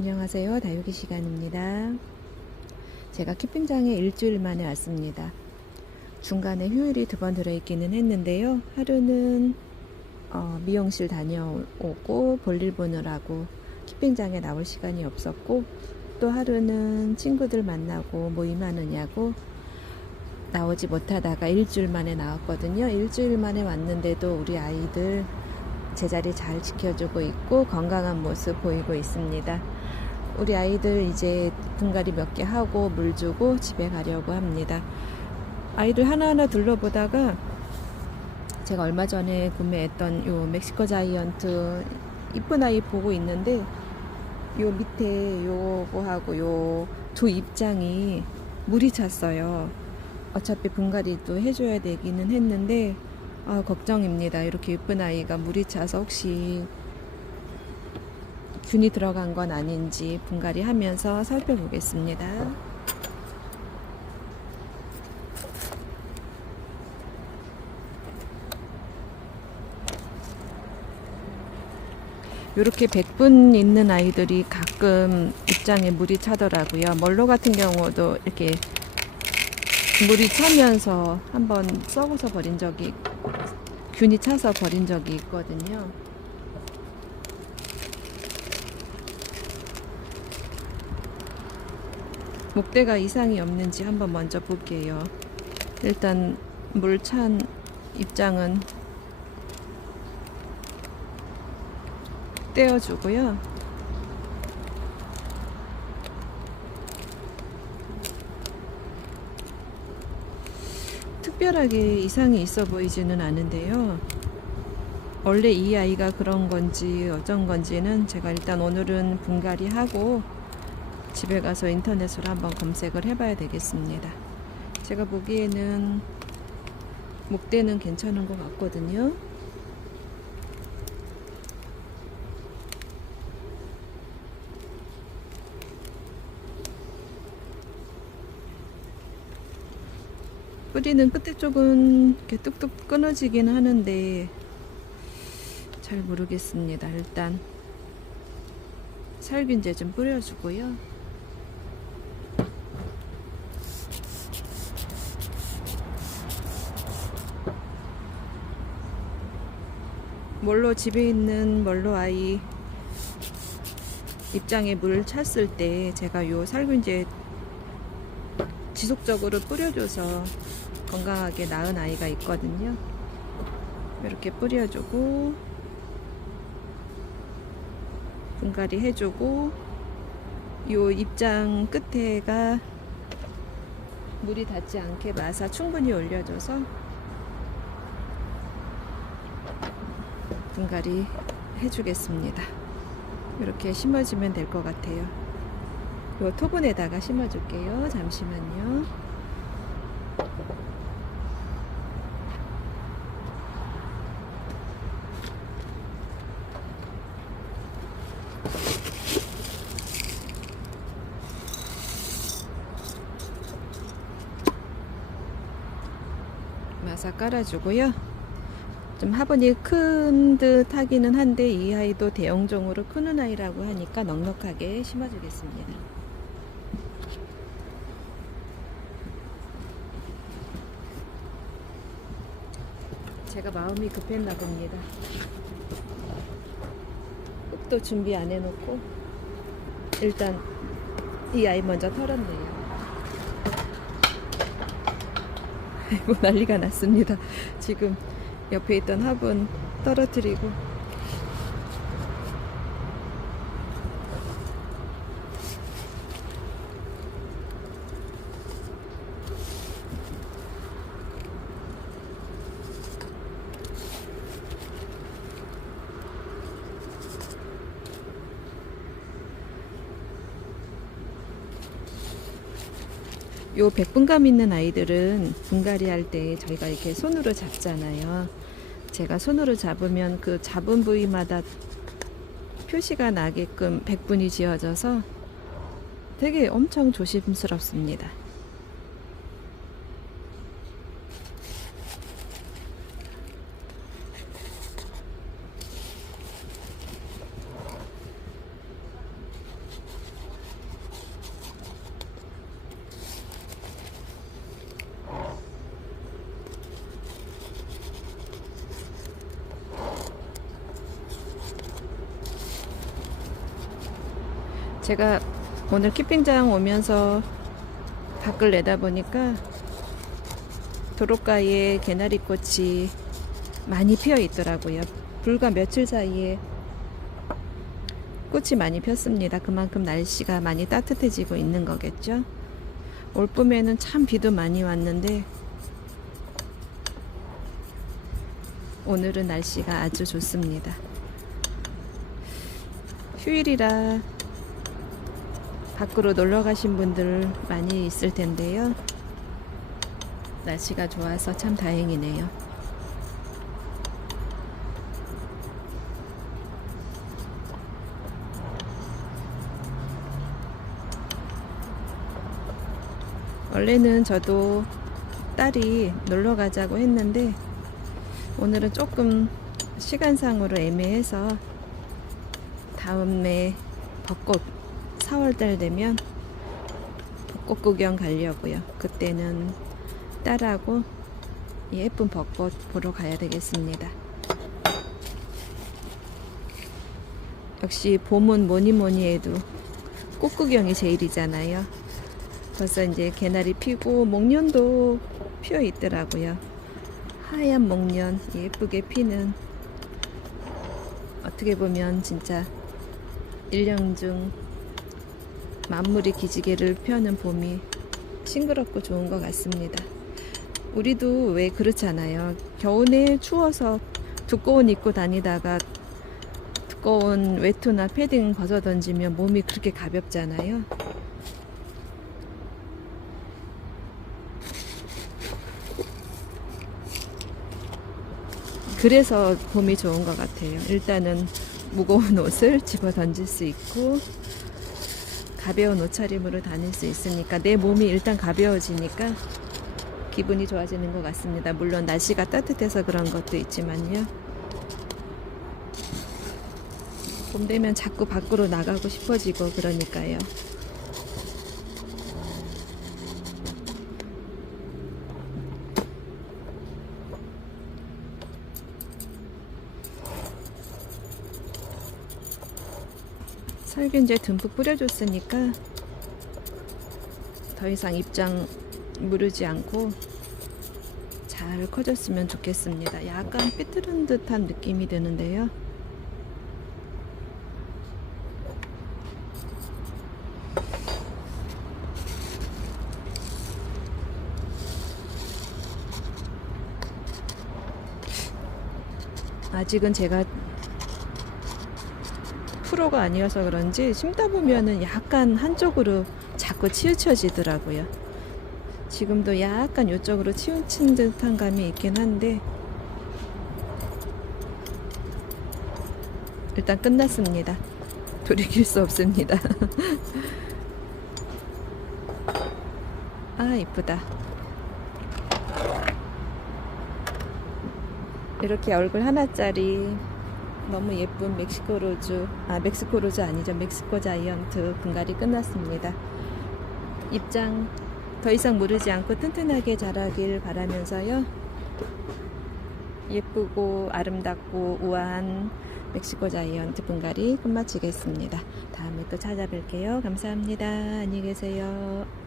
안녕하세요. 다육이 시간입니다. 제가 키핑장에 일주일 만에 왔습니다. 중간에 휴일이 두 번 들어있기는 했는데요. 하루는 어, 미용실 다녀오고 볼일 보느라고 키핑장에 나올 시간이 없었고 또 하루는 친구들 만나고 모임하느냐고 나오지 못하다가 일주일 만에 나왔거든요. 일주일 만에 왔는데도 우리 아이들 제자리 잘 지켜주고 있고 건강한 모습 보이고 있습니다. 우리 아이들 이제 분갈이 몇 개 하고 물 주고 집에 가려고 합니다. 아이들 하나하나 둘러보다가 제가 얼마 전에 구매했던 요 멕시코 자이언트 이쁜 아이 보고 있는데 요 밑에 요거하고 요두 입장이 물이 찼어요. 어차피 분갈이도 해줘야 되기는 했는데 아, 걱정입니다. 이렇게 예쁜 아이가 물이 차서 혹시 균이 들어간 건 아닌지 분갈이 하면서 살펴보겠습니다. 이렇게 100분 있는 아이들이 가끔 입장에 물이 차더라고요. 멀로 같은 경우도 이렇게 물이 차면서 한번 썩어서 버린 적이 균이 차서 버린 적이 있거든요. 목대가 이상이 없는지 한번 먼저 볼게요. 일단 물 찬 입장은 떼어주고요. 특별하게 이상이 있어 보이지는 않은데요. 원래 이 아이가 그런 건지 어쩐 건지는 제가 일단 오늘은 분갈이 하고 집에 가서 인터넷으로 한번 검색을 해봐야 되겠습니다. 제가 보기에는 목대는 괜찮은 것 같거든요. 뿌리는 끝에 쪽은 이렇게 뚝뚝 끊어지긴 하는데 잘 모르겠습니다. 일단 살균제 좀 뿌려주고요. 멀로 집에 있는 멀로 아이 입장에 물 찼을 때 제가 요 살균제 지속적으로 뿌려줘서 건강하게 낳은 아이가 있거든요. 이렇게 뿌려주고 분갈이 해주고 요 입장 끝에가 물이 닿지 않게 마사 충분히 올려줘서 분갈이 해주겠습니다. 이렇게 심어주면 될 것 같아요. 요 토분에다가 심어줄게요. 잠시만요. 마사 깔아주고요. 좀 화분이 큰 듯 하기는 한데 이 아이도 대형종으로 크는 아이라고 하니까 넉넉하게 심어주겠습니다. 제가 마음이 급했나 봅니다. 또 준비 안 해놓고 일단 이 아이 먼저 털었네요. 아이고 난리가 났습니다. 지금 옆에 있던 화분 떨어뜨리고 요 백분감 있는 아이들은 분갈이 할 때 저희가 이렇게 손으로 잡잖아요. 제가 손으로 잡으면 그 잡은 부위마다 표시가 나게끔 백분이 지어져서 되게 엄청 조심스럽습니다. 제가 오늘 키핑장 오면서 밖을 내다보니까 도로가에 개나리꽃이 많이 피어 있더라고요. 불과 며칠 사이에 꽃이 많이 폈습니다. 그만큼 날씨가 많이 따뜻해지고 있는 거겠죠. 올 봄에는 참 비도 많이 왔는데 오늘은 날씨가 아주 좋습니다. 휴일이라 밖으로 놀러 가신 분들 많이 있을 텐데요. 날씨가 좋아서 참 다행이네요. 원래는 저도 딸이 놀러 가자고 했는데 오늘은 조금 시간상으로 애매해서 다음에 벚꽃 4월달 되면 벚꽃 구경 가려고요. 그때는 딸하고 예쁜 벚꽃 보러 가야 되겠습니다. 역시 봄은 뭐니 뭐니 해도 꽃 구경이 제일이잖아요. 벌써 이제 개나리 피고 목련도 피어 있더라고요. 하얀 목련 예쁘게 피는 어떻게 보면 진짜 일년 중 만물이 기지개를 펴는 봄이 싱그럽고 좋은 것 같습니다. 우리도 왜 그렇잖아요. 겨우내 추워서 두꺼운 입고 다니다가 두꺼운 외투나 패딩 벗어 던지면 몸이 그렇게 가볍잖아요. 그래서 봄이 좋은 것 같아요. 일단은 무거운 옷을 집어 던질 수 있고 가벼운 옷차림으로 다닐 수 있으니까 내 몸이 일단 가벼워지니까 기분이 좋아지는 것 같습니다. 물론 날씨가 따뜻해서 그런 것도 있지만요. 봄 되면 자꾸 밖으로 나가고 싶어지고 그러니까요. 살균제 듬뿍 뿌려줬으니까 더 이상 입장 무르지 않고 잘 커졌으면 좋겠습니다. 약간 삐뚤은 듯한 느낌이 드는데요. 아직은 제가 프로가 아니어서 그런지 심다 보면은 약간 한쪽으로 자꾸 치우쳐지더라고요. 지금도 약간 이쪽으로 치우친 듯한 감이 있긴 한데 일단 끝났습니다. 돌이킬 수 없습니다. 아 이쁘다. 이렇게 얼굴 하나짜리 너무 예쁜 멕시코 로즈 아 멕시코 로즈 아니죠. 멕시코 자이언트 분갈이 끝났습니다. 입장 더 이상 무르지 않고 튼튼하게 자라길 바라면서요. 예쁘고 아름답고 우아한 멕시코 자이언트 분갈이 끝마치겠습니다. 다음에 또 찾아뵐게요. 감사합니다. 안녕히 계세요